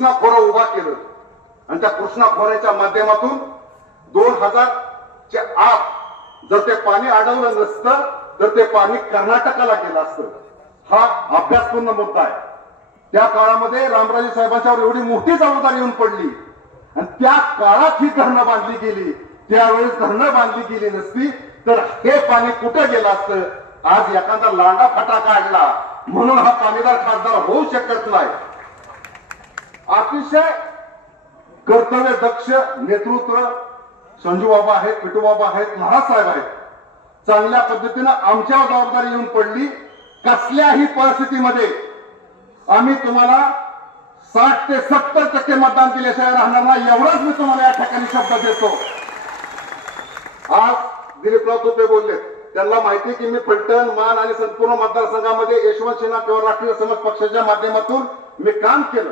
कृष्णा खोरं उभा केलं आणि त्या कृष्णा खोऱ्याच्या माध्यमातून 2000च्या आत जर ते पाणी अडवलं नसतं तर ते पाणी कर्नाटकाला गेलं असतं. हा अभ्यासपूर्ण मुद्दा आहे. त्या काळामध्ये रामराजे साहेबांच्यावर एवढी मोठी जबाबदारी येऊन पडली आणि त्या काळात ही धरणं बांधली गेली. त्यावेळेस धरणं बांधली गेली नसती तर हे पाणी कुठं गेलं असतं. आज एखादा लांडा फाटा काढला म्हणून हा पाणीदार खासदार होऊ शकत नाही. अतिशय कर्तव्य दक्ष नेतृत्व संजू बाबा आहेत, पिटू बाबा आहेत, महाराज साहेब आहेत. चांगल्या पद्धतीनं आमच्यावर जबाबदारी येऊन पडली. कसल्याही परिस्थितीमध्ये आम्ही तुम्हाला 60 ते 70% मतदान दिल्याशिवाय राहणार नाही, एवढाच मी तुम्हाला या ठिकाणी शब्द देतो. आज दिलीपराव तुपे बोलले, त्यांना माहिती की मी फलटण, मान आणि संपूर्ण मतदारसंघामध्ये यशवंत सिन्हा किंवा राष्ट्रीय समाज पक्षाच्या माध्यमातून मी काम केलं.